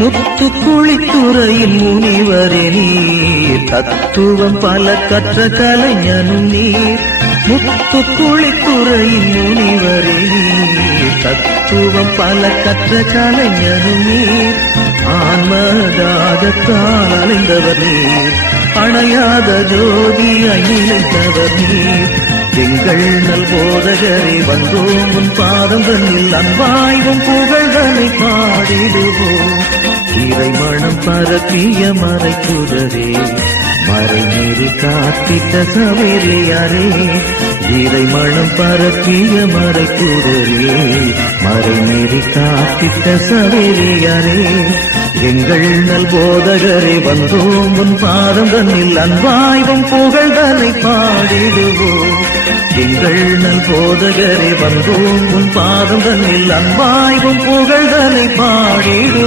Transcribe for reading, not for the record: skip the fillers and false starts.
முத்துக்குளித்துறையின் முனிவரே நீர், தத்துவம் பல கற்ற கலைஞனும் நீர். முத்துக்குளித்துறையின் முனிவரே நீர், தத்துவம் பல கற்ற கலைஞனும் நீர். ஆன்மதாகத்தால் அலைந்தவர் நீர், அணையாத ஜோதியாய் நிலைத்தவர் நீர். எங்கள் நல் போதகரே வந்தோம் உன் பாதம் தன்னில், அன்பாய்வும் புகழ்தனை பாடிடுவோம். இறை மனம் பரப்பிய மறைக்குடரே, மறைநீரி காத்திட்ட சவேரியாரே. இறை மனம் பரப்பிய மறைக்குடரே, மறைநீரி காத்திட்ட சவேரியாரே. எங்கள் நல் போதகரே வந்தோம் உன் பாதம் தன்னில், அன்பாய்வும் புகழ்தனை பாடிடுவோம். எங்கள் நல் போதகரே வந்தோம் உன் பாதம் தன்னில், அன்பாய்வும் புகழ்தனை பாடிடுவோம்.